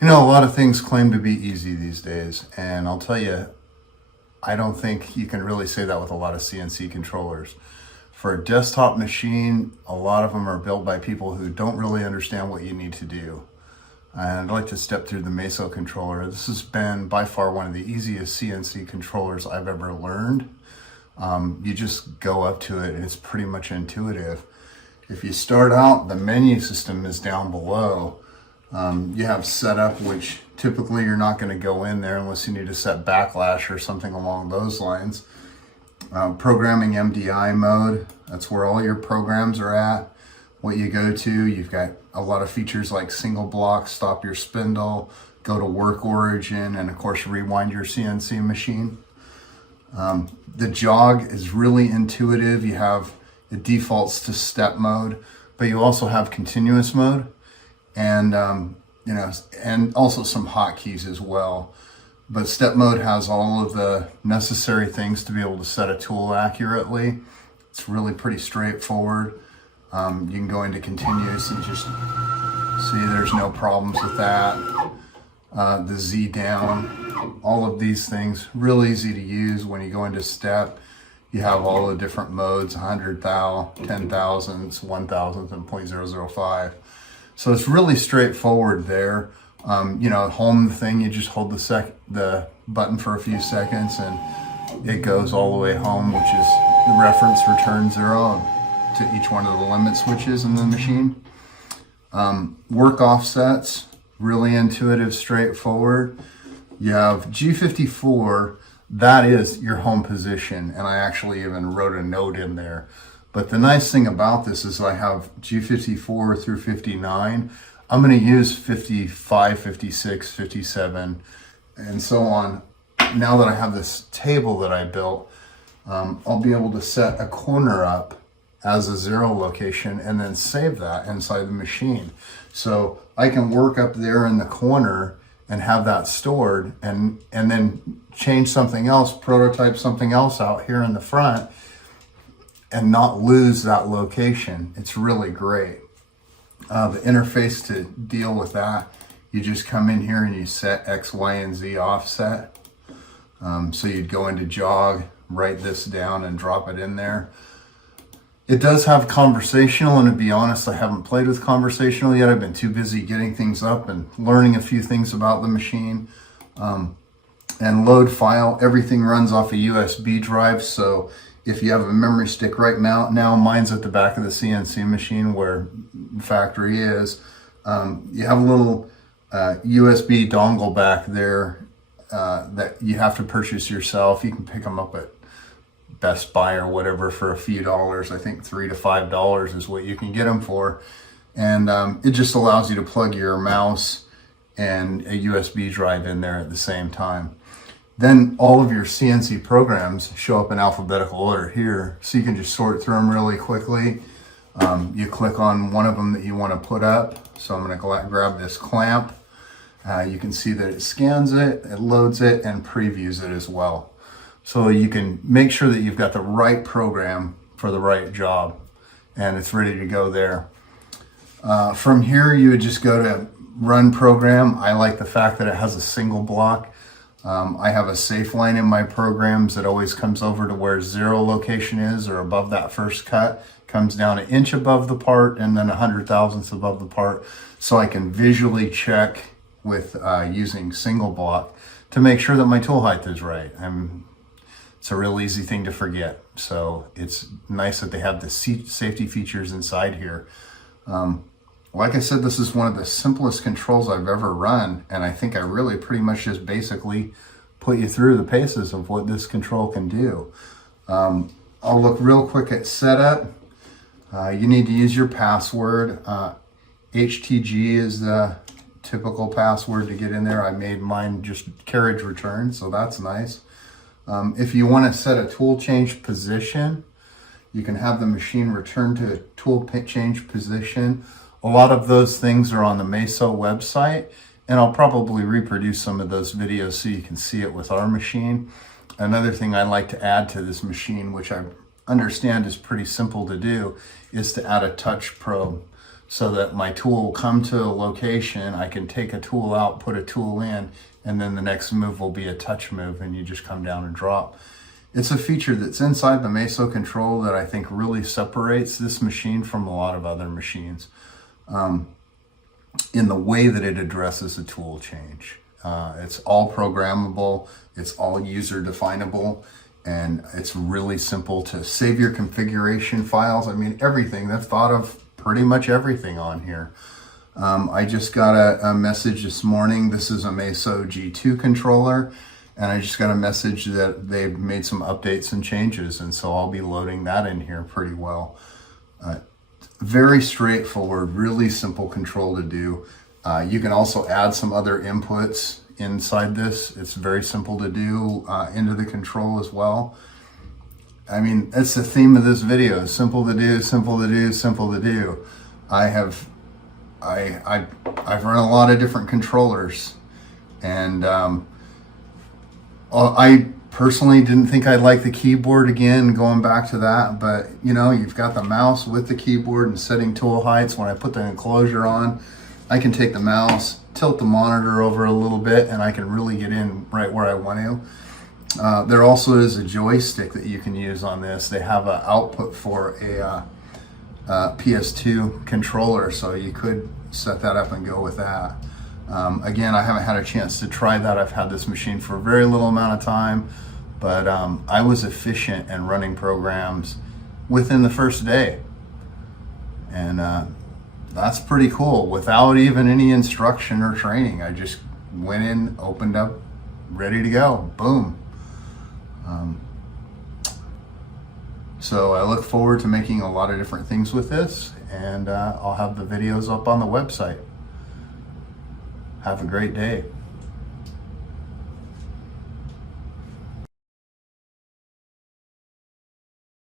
You know, a lot of things claim to be easy these days, and I'll tell you, I don't think you can really say that with a lot of CNC controllers. For a desktop machine, a lot of them are built by people who don't really understand what you need to do. And I'd like to step through the Masso controller. This has been by far one of the easiest CNC controllers I've ever learned. You just go up to it and it's pretty much intuitive. If you start out, the menu system is down below. You have setup, which typically you're not going to go in there unless you need to set backlash or something along those lines. Programming MDI mode, that's where all your programs are at. What you go to, you've got a lot of features like single block, stop your spindle, go to work origin, and of course rewind your CNC machine. The jog is really intuitive. You have, it defaults to step mode, but you also have continuous mode, and and also some hotkeys as well. But step mode has all of the necessary things to be able to set a tool accurately. It's really pretty straightforward. You can go into continuous and just see there's no problems with that. The Z down, all of these things, real easy to use. When you go into step, you have all the different modes, 100 thou, 10,000s, 1,000th, and 0.005. So it's really straightforward there. Home thing, you just hold the button for a few seconds and it goes all the way home, which is the reference return 0 to each one of the limit switches in the machine. Work offsets, really intuitive, straightforward. You have G54, that is your home position, and I actually even wrote a note in there. But the nice thing about this is I have G54 through 59. I'm going to use 55, 56, 57, and so on. Now that I have this table that I built, I'll be able to set a corner up as a 0 location and then save that inside the machine. So I can work up there in the corner and have that stored and then change something else, prototype something else out here in the front and not lose that location. It's really great. The interface to deal with that, you just come in here and you set X, Y, and Z offset. So you'd go into jog, write this down and drop it in there. It does have conversational, and to be honest, I haven't played with conversational yet. I've been too busy getting things up and learning a few things about the machine. And load file, everything runs off a USB drive, so if you have a memory stick right now, mine's at the back of the CNC machine where the factory is. You have a little USB dongle back there that you have to purchase yourself. You can pick them up at Best Buy or whatever for a few dollars. I think $3 to $5 is what you can get them for. And it just allows you to plug your mouse and a USB drive in there at the same time. Then all of your CNC programs show up in alphabetical order here, so you can just sort through them really quickly. You click on one of them that you want to put up. So I'm going to grab this clamp. You can see that it scans it, it loads it, and previews it as well. So you can make sure that you've got the right program for the right job, and it's ready to go there. From here, you would just go to Run Program. I like the fact that it has a single block. I have a safe line in my programs that always comes over to where 0 location is, or above that first cut, comes down an inch above the part and then 100,000ths above the part, so I can visually check with using single block to make sure that my tool height is right. It's a real easy thing to forget, so it's nice that they have the safety features inside here. Like I said, this is one of the simplest controls I've ever run, and I think I really pretty much just basically put you through the paces of what this control can do. I'll look real quick at setup. You need to use your password. HTG is the typical password to get in there. I made mine just carriage return, so that's nice. If you want to set a tool change position, you can have the machine return to tool change position. A lot of those things are on the Masso website, and I'll probably reproduce some of those videos so you can see it with our machine. Another thing I like to add to this machine, which I understand is pretty simple to do, is to add a touch probe. so that my tool will come to a location, I can take a tool out, put a tool in, and then the next move will be a touch move and you just come down and drop. It's a feature that's inside the Masso control that I think really separates this machine from a lot of other machines in the way that it addresses a tool change. It's all programmable, it's all user definable, and it's really simple to save your configuration files. I mean, everything. They've thought of pretty much everything on here. I just got a message this morning. This is a Masso G2 controller, and I just got a message that they've made some updates and changes, and so I'll be loading that in here pretty well. Very straightforward, really simple control to do. You can also add some other inputs inside this. It's very simple to do into the control as well. I mean, that's the theme of this video. Simple to do, simple to do, simple to do. I've run a lot of different controllers, and I personally didn't think I'd like the keyboard again, going back to that, but you know, you've got the mouse with the keyboard and setting tool heights. When I put the enclosure on, I can take the mouse, tilt the monitor over a little bit, and I can really get in right where I want to. There also is a joystick that you can use on this. They have an output for a PS2 controller, so you could set that up and go with that. Again, I haven't had a chance to try that. I've had this machine for a very little amount of time, but I was efficient in running programs within the first day. And that's pretty cool, without even any instruction or training. I just went in, opened up, ready to go, boom. So I look forward to making a lot of different things with this, and I'll have the videos up on the website. Have a great day.